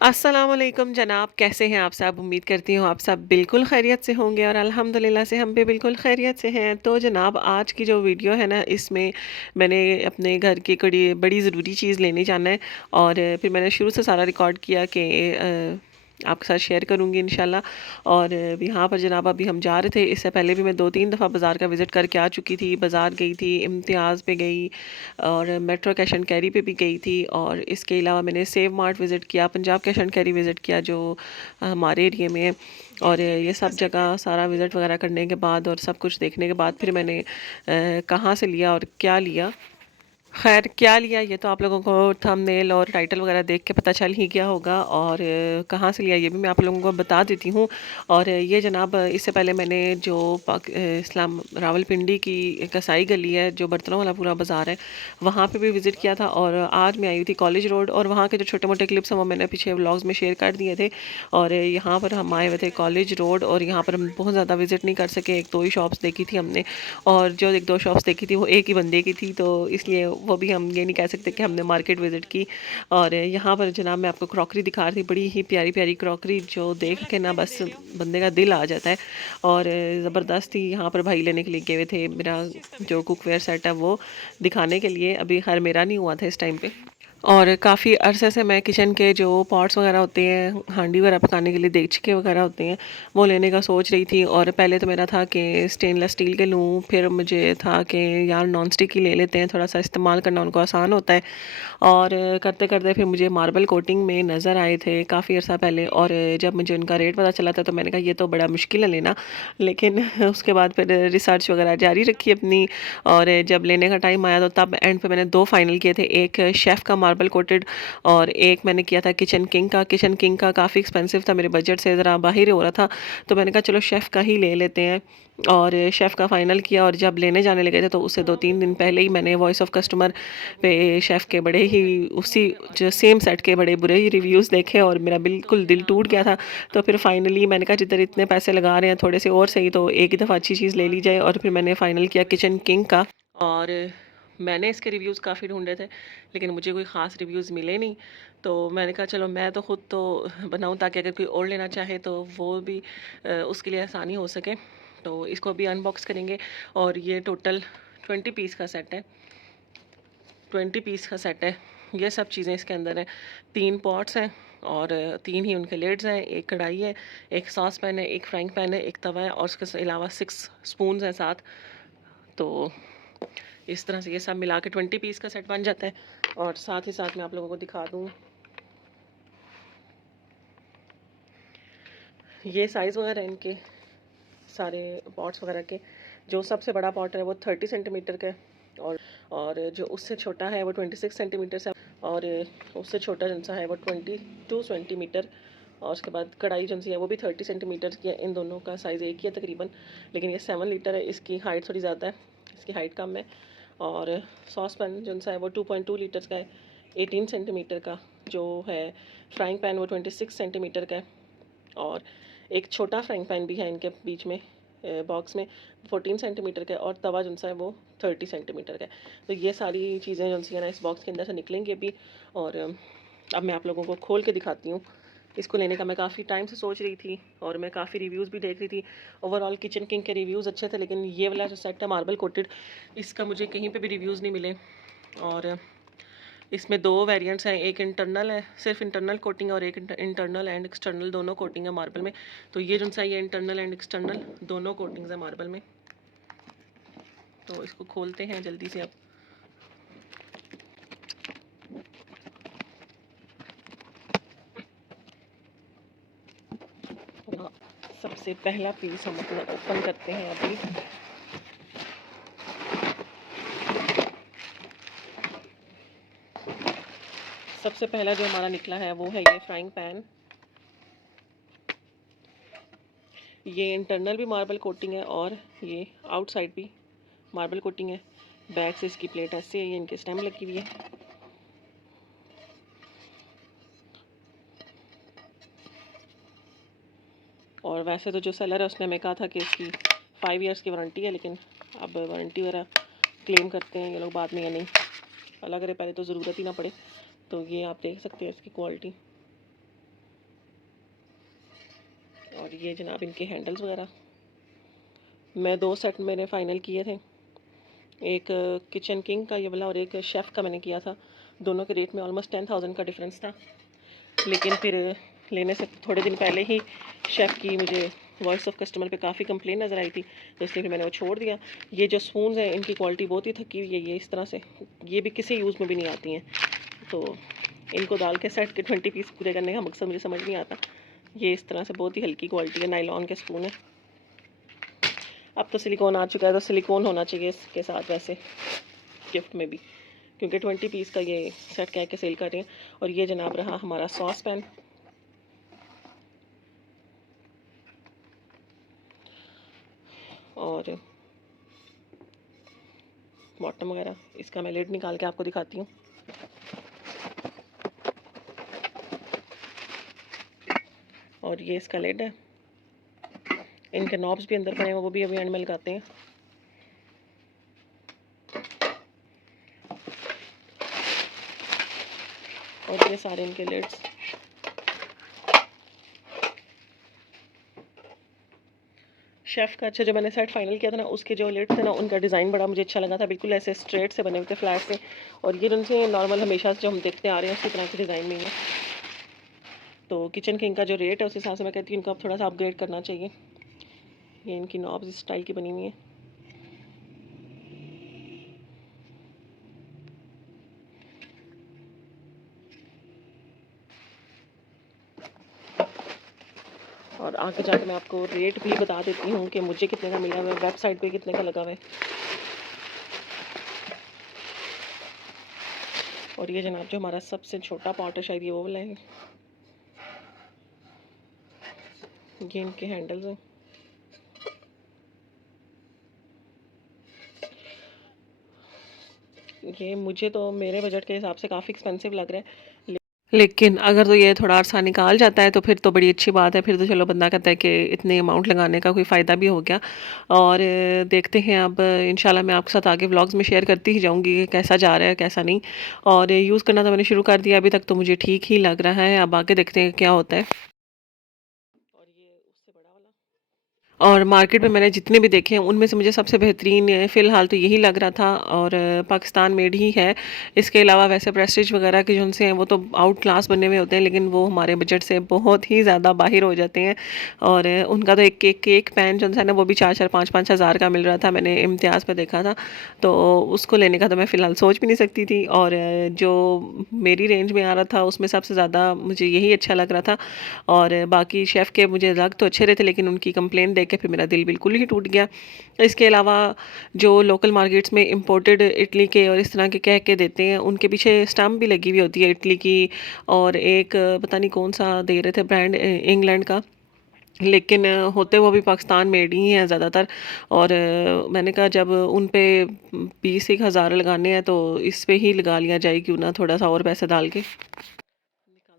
अस्सलाम वालेकुम जनाब, कैसे हैं आप सब? उम्मीद करती हूँ आप सब बिल्कुल खैरियत से होंगे और अल्हम्दुलिल्लाह से हम भी बिल्कुल खैरियत से हैं। तो जनाब आज की जो वीडियो है ना, इसमें मैंने अपने घर की कड़ी बड़ी ज़रूरी चीज़ लेने जाना है और फिर मैंने शुरू से सारा रिकॉर्ड किया कि आपके साथ शेयर करूँगी इंशाल्लाह। और यहाँ पर जनाब अभी हम जा रहे थे, इससे पहले भी मैं 2-3 दफ़ा बाज़ार का विज़िट करके आ चुकी थी। बाज़ार गई थी, इम्तियाज़ पे गई और मेट्रो कैश एंड कैरी पे भी गई थी और इसके अलावा मैंने सेव मार्ट विज़िट किया, Punjab cash and carry visit किया जो हमारे एरिया में है। और ये सब जगह सारा विज़िट वगैरह करने के बाद और सब कुछ देखने के बाद फिर मैंने कहाँ से लिया और क्या लिया। खैर क्या लिया ये तो आप लोगों को थंबनेल और टाइटल वगैरह देख के पता चल ही गया होगा और कहाँ से लिया ये भी मैं आप लोगों को बता देती हूँ। और ये जनाब इससे पहले मैंने जो इस्लाम रावलपिंडी की कसाई गली है, जो बर्तनों वाला पूरा बाज़ार है, वहाँ पे भी विज़िट किया था। और आज मैं आई हुई थी कॉलेज रोड और वहाँ के जो छोटे मोटे क्लिप्स हैं वो मैंने पीछे व्लॉग्स में शेयर कर दिए थे। और यहाँ पर हम आए हुए थे कॉलेज रोड और यहाँ पर हम बहुत ज़्यादा विज़िट नहीं कर सके, एक दो ही शॉप्स देखी थी हमने। और जो एक दो शॉप्स देखी थी वो एक ही बंदे की थी, तो इसलिए वो भी हम ये नहीं कह सकते कि हमने मार्केट विज़िट की। और यहाँ पर जनाब मैं आपको क्रॉकरी दिखा रही थी, बड़ी ही प्यारी प्यारी क्रॉकरी जो देख के ना बस बंदे का दिल आ जाता है। और ज़बरदस्त ही यहाँ पर भाई लेने के लिए गए हुए थे मेरा जो कुकवेयर सेट है वो दिखाने के लिए। अभी खैर मेरा नहीं हुआ था इस टाइम पे। और काफ़ी अरसे से मैं किचन के जो पॉट्स वगैरह होते हैं, हांडी वगैरह पकाने के लिए देगचे वगैरह होते हैं, वो लेने का सोच रही थी। और पहले तो मेरा था कि स्टेनलेस स्टील के लूँ, फिर मुझे था कि यार नॉन स्टिक ही ले लेते हैं, थोड़ा सा इस्तेमाल करना उनको आसान होता है। और करते करते फिर मुझे मार्बल कोटिंग में नज़र आए थे काफ़ी अर्सा पहले। और जब मुझे उनका रेट पता चला था तो मैंने कहा ये तो बड़ा मुश्किल है लेना, लेकिन उसके बाद फिर रिसर्च वगैरह जारी रखी अपनी। और जब लेने का टाइम आया तो तब एंड पे मैंने दो फाइनल किए थे, एक शेफ़ का मार्बल कोटेड और एक मैंने किया था किचन किंग का। किचन किंग का काफ़ी एक्सपेंसिव था, मेरे बजट से ज़रा बाहर हो रहा था, तो मैंने कहा चलो शेफ़ का ही ले लेते हैं। और शेफ़ का फ़ाइनल किया और जब लेने जाने लगे थे तो उससे 2-3 दिन पहले ही मैंने वॉइस ऑफ कस्टमर पे शेफ़ के बड़े ही उसी जो सेम सेट के बड़े बुरे ही रिव्यूज़ देखे और मेरा बिल्कुल दिल टूट गया था। तो फिर फाइनली मैंने कहा जिधर इतने पैसे लगा रहे हैं थोड़े से और सही तो एक ही दफ़ा अच्छी चीज़ ले ली जाए। और फिर मैंने फ़ाइनल किया किचन किंग का। और मैंने इसके रिव्यूज़ काफ़ी ढूंढे थे लेकिन मुझे कोई ख़ास रिव्यूज़ मिले नहीं। तो मैंने कहा चलो मैं तो ख़ुद तो बनाऊं ताकि अगर कोई और लेना चाहे तो वो भी उसके लिए आसानी हो सके। तो इसको अभी अनबॉक्स करेंगे। और ये टोटल 20 पीस का सेट है, 20 पीस का सेट है। ये सब चीज़ें इसके अंदर हैं। 3 पॉट्स हैं और 3 ही उनके लिड्स हैं, एक कढ़ाई है, एक सॉस पैन है, एक फ्राइंग पैन है, एक तवा है और उसके अलावा 6 स्पून हैं साथ। तो इस तरह से ये सब मिला के 20 पीस का सेट बन जाता है। और साथ ही साथ मैं आप लोगों को दिखा दूँ ये साइज़ वगैरह इनके सारे पॉट्स वगैरह के। जो सबसे बड़ा पॉट है वो 30 सेंटीमीटर का है और जो उससे छोटा है वो 26 सेंटीमीटर से और उससे छोटा जन सा है वो 22 सेंटीमीटर। और उसके बाद कढ़ाई जन सी है वो भी 30 सेंटीमीटर की है। इन दोनों का साइज़ एक ही है तकरीबन, लेकिन ये 7 लीटर है, इसकी हाइट थोड़ी ज़्यादा है, इसकी हाइट कम है। और सॉस पैन जन सा है वो 2.2 लीटर्स का है, 18 सेंटीमीटर का। जो है फ्राइंग पैन वो 26 सेंटीमीटर का है। और एक छोटा फ्राइंग पैन भी है इनके बीच में बॉक्स में, 14 सेंटीमीटर का है। और तवा जो सा है वो 30 सेंटीमीटर का है। तो ये सारी चीज़ें जो सी है ना इस बॉक्स के अंदर से निकलेंगी अभी। और अब मैं आप लोगों को खोल के दिखाती हूँ। इसको लेने का मैं काफ़ी टाइम से सोच रही थी और मैं काफ़ी रिव्यूज़ भी देख रही थी। ओवरऑल किचन किंग के रिव्यूज़ अच्छे थे, लेकिन ये वाला जो सेट है मार्बल कोटेड, इसका मुझे कहीं पे भी रिव्यूज़ नहीं मिले। और इसमें दो वेरिएंट्स हैं, एक इंटरनल है सिर्फ इंटरनल कोटिंग और एक इंटरनल एंड एक्सटर्नल दोनों कोटिंग है मार्बल में। तो ये जो सा ये इंटरनल एंड एक्सटर्नल दोनों कोटिंग्स है मार्बल में। तो इसको खोलते हैं जल्दी से अब। हाँ, सबसे पहला पीस हम अपना ओपन करते हैं अभी। सबसे पहला जो हमारा निकला है वो है ये फ्राइंग पैन। ये इंटरनल भी मार्बल कोटिंग है और ये आउटसाइड भी मार्बल कोटिंग है। बैक से इसकी प्लेट ऐसे है, ये इनके स्टेम लगी हुई है। और वैसे तो जो सेलर है उसने हमें कहा था कि इसकी 5 ईयर्स की वारंटी है, लेकिन अब वारंटी वगैरह क्लेम करते हैं ये लोग बाद में या नहीं, अल्लाह करे पहले तो ज़रूरत ही ना पड़े। तो ये आप देख सकते हैं इसकी क्वालिटी। और ये जनाब इनके हैंडल्स वगैरह, मैं 2 सेट मैंने फ़ाइनल किए थे, एक किचन किंग का ये वाला और एक शेफ़ का मैंने किया था। दोनों के रेट में ऑलमोस्ट 10,000 का डिफरेंस था, लेकिन फिर लेने से थोड़े दिन पहले ही शेफ़ की मुझे वॉइस ऑफ कस्टमर पे काफ़ी कंप्लेन नज़र आई थी, तो इसलिए फिर मैंने वो छोड़ दिया। ये जो स्पून्स हैं इनकी क्वालिटी बहुत ही थकी हुई है, ये इस तरह से, ये भी किसी यूज़ में भी नहीं आती हैं, तो इनको डाल के सेट के 20 पीस पूरे करने का मकसद मुझे समझ नहीं आता। ये इस तरह से बहुत ही हल्की क्वालिटी है, नायलॉन के स्पून है। अब तो सिलिकॉन आ चुका है, तो सिलिकॉन होना चाहिए इसके साथ वैसे गिफ्ट में भी, क्योंकि 20 पीस का ये सेट कह के सेल कर रहे हैं। और ये जनाब रहा हमारा सॉस पैन, और बॉटम वगैरह, इसका मैं लिड निकाल के आपको दिखाती हूँ। और ये इसका लिड है, इनके नॉब्स भी अंदर पड़े हैं, वो भी अभी एंड में लगाते हैं। और ये सारे इनके लिड्स, शेफ़ का अच्छा जो मैंने सेट फाइनल किया था ना, उसके जो लिड थे ना, उनका डिज़ाइन बड़ा मुझे अच्छा लगा था, बिल्कुल ऐसे स्ट्रेट से बने हुए थे, फ्लैट से। और ये उनसे नॉर्मल हमेशा जो हम देखते आ रहे हैं उसी तरह के डिज़ाइन में है। तो किचन किंग का जो रेट है उस हिसाब से मैं कहती हूँ इनको अब थोड़ा सा अपग्रेड करना चाहिए। ये इनकी नॉब्स इस स्टाइल की बनी हुई है। और आगे जाकर मैं आपको रेट भी बता देती हूँ कि मुझे कितने का मिला हुआ है, वेबसाइट पे कितने का लगा हुआ है। और ये जनाब जो हमारा सबसे छोटा पॉट है, शायद ये वो वाला है, ये इनके हैंडल्स हैं। ये मुझे तो मेरे बजट के हिसाब से काफ़ी एक्सपेंसिव लग रहा है, लेकिन अगर तो ये थोड़ा अरसा निकाल जाता है तो फिर तो बड़ी अच्छी बात है। फिर तो चलो बंदा कहता है कि इतने अमाउंट लगाने का कोई फ़ायदा भी हो गया। और देखते हैं अब इंशाल्लाह मैं आपके साथ आगे व्लॉग्स में शेयर करती ही जाऊंगी कि कैसा जा रहा है कैसा नहीं। और यूज़ करना तो मैंने शुरू कर दिया, अभी तक तो मुझे ठीक ही लग रहा है। अब आगे देखते हैं क्या होता है। और ये उससे बड़ा वाला, और मार्केट में मैंने जितने भी देखे हैं उनमें से मुझे सबसे बेहतरीन फ़िलहाल तो यही लग रहा था, और पाकिस्तान मेड ही है। इसके अलावा वैसे प्रेस्टीज वगैरह के जो से हैं वो तो आउट क्लास बने हुए होते हैं, लेकिन वो हमारे बजट से बहुत ही ज़्यादा बाहर हो जाते हैं। और उनका तो एक केक पैन जो है ना वो भी 4-4 5-5 हज़ार का मिल रहा था, मैंने इम्तियाज़ पे देखा था। तो उसको लेने का तो मैं फ़िलहाल सोच भी नहीं सकती थी। और जो मेरी रेंज में आ रहा था उसमें सबसे ज़्यादा मुझे यही अच्छा लग रहा था। और बाकी शेफ़ के मुझे लग तो अच्छे रहे थे, लेकिन उनकी कंप्लेन देख के फिर मेरा दिल बिल्कुल ही टूट गया। इसके अलावा जो लोकल मार्केट्स में इंपोर्टेड इटली के और इस तरह के कह के देते हैं, उनके पीछे स्टैम्प भी लगी हुई होती है इटली की, और एक पता नहीं कौन सा दे रहे थे ब्रांड, इंग्लैंड का, लेकिन होते वो भी पाकिस्तान मेड ही हैं ज़्यादातर। और मैंने कहा जब उन पे 20-1 हज़ार लगाने हैं तो इस पे ही लगा लिया जाए, क्यों ना थोड़ा सा और पैसे डाल के।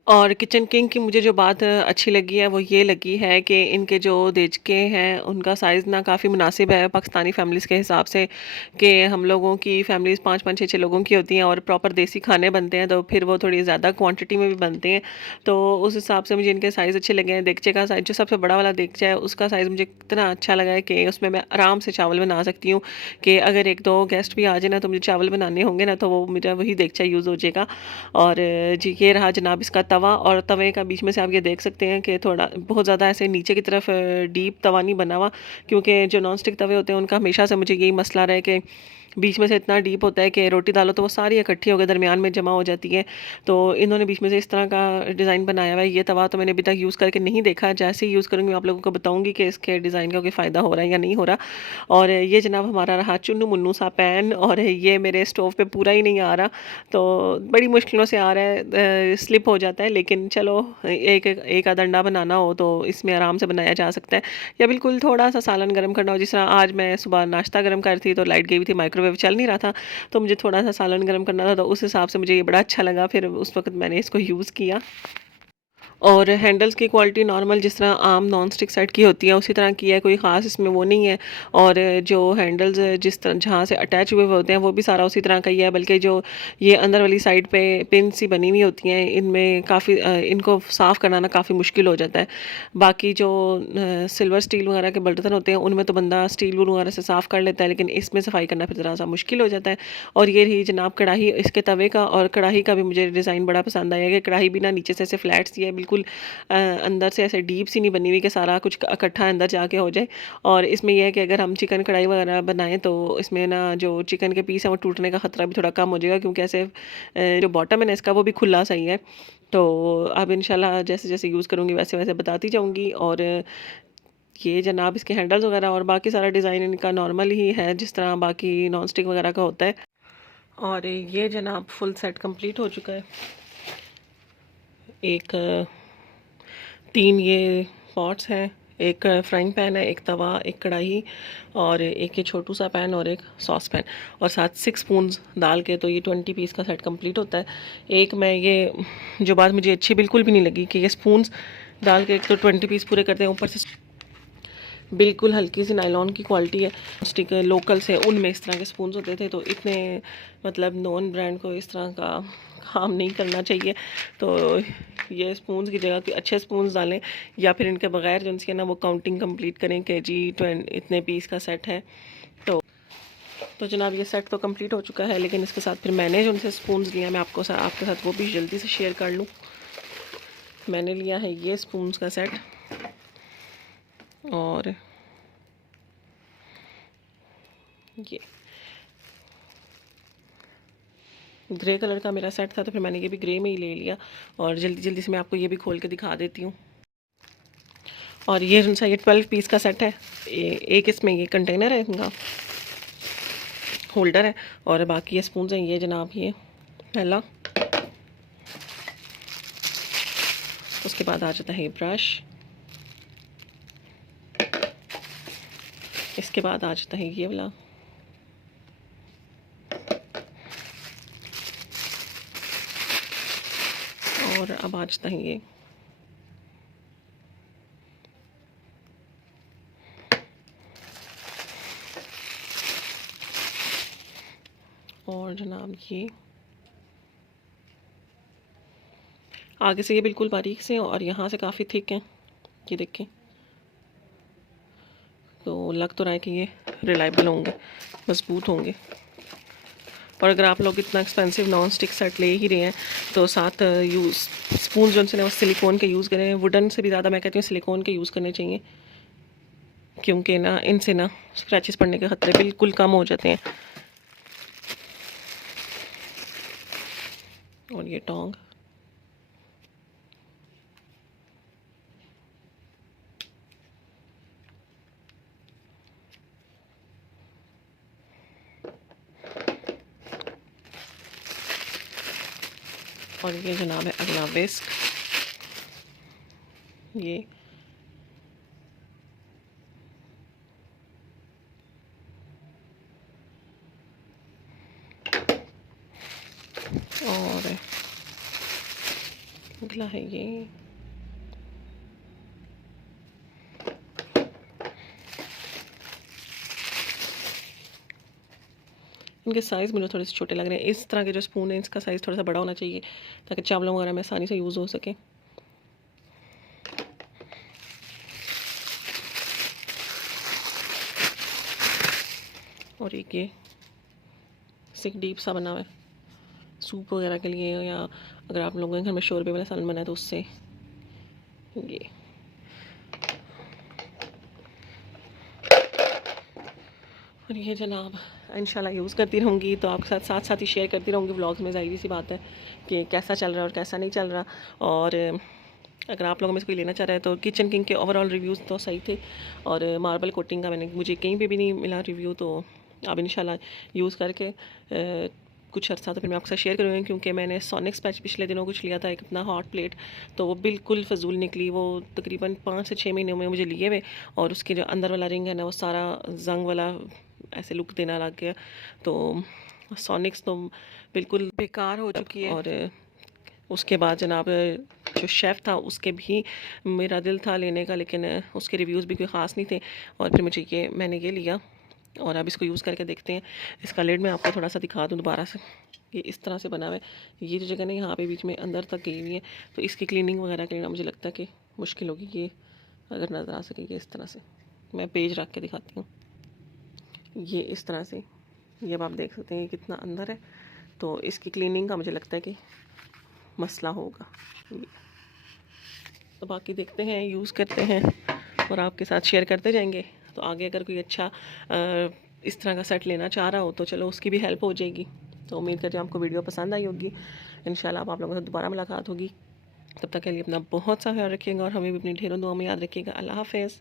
और किचन किंग की मुझे जो बात अच्छी लगी है वो ये लगी है कि इनके जो देचके हैं उनका साइज़ ना काफ़ी मुनासिब है पाकिस्तानी फैमिलीज़ के हिसाब से, कि हम लोगों की फैमिलीज़ 5-5 6-6 लोगों की होती हैं और प्रॉपर देसी खाने बनते हैं, तो फिर वो थोड़ी ज़्यादा क्वांटिटी में भी बनते हैं। तो उस हिसाब से मुझे इनके साइज़ अच्छे लगे हैं। देगचे का साइज़ जो सबसे बड़ा वाला देगचा है उसका साइज़ मुझे इतना अच्छा लगा है कि उसमें मैं आराम से चावल बना सकती हूँ, कि अगर 1-2 गेस्ट भी आ जाए ना तो मुझे चावल बनाने होंगे ना तो वो मेरा वही देगचा यूज़ हो जाएगा। और जी ये रहा जनाब इसका तवा, और तवे का बीच में से आप ये देख सकते हैं कि थोड़ा बहुत ज़्यादा ऐसे नीचे की तरफ डीप तवा नहीं बना हुआ, क्योंकि जो नॉन स्टिक तवे होते हैं उनका हमेशा से मुझे यही मसला रहा है कि बीच में से इतना डीप होता है कि रोटी डालो तो वो सारी इकट्ठी होकर दरमियान में जमा हो जाती है। तो इन्होंने बीच में से इस तरह का डिज़ाइन बनाया हुआ है। ये तवा तो मैंने अभी तक यूज़ करके नहीं देखा, जैसे ही यूज़ करूँगी मैं आप लोगों को बताऊँगी कि इसके डिज़ाइन का कोई फ़ायदा हो रहा है या नहीं हो रहा। और ये जनाब हमारा रहा चुन्नू मुन्नू सा पैन, और ये मेरे स्टोव पे पूरा ही नहीं आ रहा, तो बड़ी मुश्किलों से आ रहा है, स्लिप हो जाता है। लेकिन चलो एक एक आधा अंडा बनाना हो तो इसमें आराम से बनाया जा सकता है, या बिल्कुल थोड़ा सा सालन गर्म करना हो। जिस तरह आज मैं सुबह नाश्ता गर्म कर रही थी तो लाइट गई हुई थी, माइक्रोवेव चल नहीं रहा था, तो मुझे थोड़ा सा सालन गर्म करना था, तो उस हिसाब से मुझे ये बड़ा अच्छा लगा, फिर उस वक्त मैंने इसको यूज़ किया। और हैंडल्स की क्वालिटी नॉर्मल जिस तरह आम नॉन स्टिक सेट की होती है उसी तरह की है, कोई ख़ास इसमें वो नहीं है। और जो हैंडल्स जिस तरह जहाँ से अटैच हुए हुए होते हैं वो भी सारा उसी तरह का ही है, बल्कि जो ये अंदर वाली साइड पे पिन सी बनी हुई होती हैं इनमें काफ़ी इनको साफ़ करना ना काफ़ी मुश्किल हो जाता है। बाकी जो सिल्वर स्टील वगैरह के बर्तन होते हैं उनमें तो बंदा स्टील वगैरह से साफ़ कर लेता है, लेकिन इसमें सफाई करना फिर ज़रा सा मुश्किल हो जाता है। और ये रही जनाब कढ़ाई, इसके तवे का और कढ़ाई का भी मुझे डिज़ाइन बड़ा पसंद आया कि कढ़ाई भी ना नीचे से ऐसे फ्लैट सी है बिल्कुल, अंदर से ऐसे डीप सी नहीं बनी हुई कि सारा कुछ इकट्ठा अंदर जाके हो जाए। और इसमें यह है कि अगर हम चिकन कढ़ाई वगैरह बनाएं तो इसमें ना जो चिकन के पीस हैं वो टूटने का ख़तरा भी थोड़ा कम हो जाएगा, क्योंकि ऐसे जो बॉटम है ना इसका वो भी खुला सही है। तो अब इंशाल्लाह जैसे जैसे यूज़ करूँगी वैसे वैसे बताती जाऊँगी। और ये जनाब इसके हैंडल्स वगैरह और बाकी सारा डिज़ाइन इनका नॉर्मल ही है जिस तरह बाकी नॉन स्टिक वगैरह का होता है। और ये जनाब फुल सेट कंप्लीट हो चुका है। एक 3 ये पॉट्स हैं, एक फ्राइंग पैन है, एक तवा, एक कढ़ाई और एक ये छोटू सा पैन और एक सॉस पैन और साथ 6 स्पून्स डाल के तो ये 20 पीस का सेट कंप्लीट होता है। एक मैं ये जो बात मुझे अच्छी बिल्कुल भी नहीं लगी कि ये स्पून्स डाल के एक तो 20 पीस पूरे करते हैं, ऊपर से बिल्कुल हल्की सी नायलॉन की क्वालिटी है स्टिक लोकल से, उनमें इस तरह के स्पून्स होते थे। तो इतने मतलब नॉन ब्रांड को इस तरह का काम नहीं करना चाहिए। तो ये स्पून्स की जगह कि अच्छे स्पून्स डालें या फिर इनके बगैर जो उनसे ना वो काउंटिंग कंप्लीट करें कि जी 20 इतने पीस का सेट है। तो जनाब ये सेट तो कंप्लीट हो चुका है, लेकिन इसके साथ फिर मैंने जो उनसे स्पून्स लिया मैं आपके साथ वो भी जल्दी से शेयर कर लूँ। मैंने लिया है ये स्पून्स का सेट और ये ग्रे कलर का मेरा सेट था तो फिर मैंने ये भी ग्रे में ही ले लिया। और जल्दी जल्दी से मैं आपको ये भी खोल के दिखा देती हूँ। और ये जो सा ये 12 पीस का सेट है, एक इसमें ये कंटेनर है, इनका होल्डर है और बाकी ये स्पून्स हैं। ये जनाब ये पहला, उसके बाद आ जाता है ये ब्रश, इसके बाद आ जाता है ये वाला, और अब आ जाता है ये। और जनाब ये आगे से ये बिल्कुल बारीक से और यहाँ से काफ़ी थिक हैं, ये देखें। तो लग तो रहा है कि ये रिलायबल होंगे, मजबूत होंगे। और अगर आप लोग इतना एक्सपेंसिव नॉन स्टिक सेट ले ही रहे हैं तो साथ यूज़ स्पून जो उनसे वो सिलिकॉन के यूज़ करें। वुडन से भी ज़्यादा मैं कहती हूँ सिलिकॉन के यूज़ करने चाहिए, क्योंकि ना इनसे ना स्क्रैचेस पड़ने के खतरे बिल्कुल कम हो जाते हैं। और ये टोंग, और ये जनाब है अगला विस्क, ये और अगला है ये। इनके साइज़ मुझे थोड़े से छोटे लग रहे हैं। इस तरह के जो स्पून है इसका साइज़ थोड़ा सा बड़ा होना चाहिए ताकि चावलों वगैरह में आसानी से यूज़ हो सके। और एक ये सिक डीप सा बना हुआ है सूप वगैरह के लिए, या अगर आप लोगों के घर में शोरबे वाला सालन बना है तो उससे। ये और ये जनाब इंशाल्लाह यूज़ करती रहूँगी तो आपके साथ साथ साथ ही शेयर करती रहूँगी व्लॉग्स में। ज़ाहिर सी बात है कि कैसा चल रहा है और कैसा नहीं चल रहा। और अगर आप लोगों में से कोई लेना चाह रहा है तो किचन किंग के ओवरऑल रिव्यूज़ तो सही थे, और मार्बल कोटिंग का मुझे कहीं पे भी नहीं मिला रिव्यू। तो अब इंशाल्लाह यूज़ करके कुछ अर्सा तो फिर मैं आपके साथ शेयर करूँगी, क्योंकि मैंने सोनिक्स पैच पिछले दिनों कुछ लिया था एक अपना हॉट प्लेट, तो वो बिल्कुल फजूल निकली। वो तकरीबन 5 से 6 महीने में मुझे लिए हुए, और उसके जो अंदर वाला रिंग है ना वो सारा जंग वाला ऐसे लुक देना लग गया। तो सोनिक्स तो बिल्कुल बेकार हो चुकी है। और उसके बाद जनाब जो शेफ़ था उसके भी मेरा दिल था लेने का, लेकिन उसके रिव्यूज़ भी कोई ख़ास नहीं थे। और फिर मैंने ये लिया और अब इसको यूज़ करके देखते हैं। इसका लिड मैं आपको थोड़ा सा दिखा दूँ दोबारा से। ये इस तरह से बना हुआ है। ये जो जगह ना यहाँ पे बीच में अंदर तक गई हुई है, तो इसकी क्लीनिंग वगैरह करना मुझे लगता है कि मुश्किल होगी। ये अगर नज़र आ सकेगी इस तरह से, मैं पेज रख के दिखाती हूँ। ये इस तरह से, ये अब आप देख सकते हैं ये कितना अंदर है। तो इसकी क्लीनिंग का मुझे लगता है कि मसला होगा। तो बाकी देखते हैं, यूज़ करते हैं और आपके साथ शेयर करते जाएंगे। तो आगे अगर कोई अच्छा इस तरह का सेट लेना चाह रहा हो तो चलो उसकी भी हेल्प हो जाएगी। तो उम्मीद करती हूँ आपको वीडियो पसंद आई होगी। इंशाल्लाह आप लोगों से दोबारा मुलाकात होगी। तब तक के लिए अपना बहुत सा ख्याल रखिएगा और हमें भी अपनी ढेरों दुआ में याद रखिएगा। अल्लाह हाफ़िज़।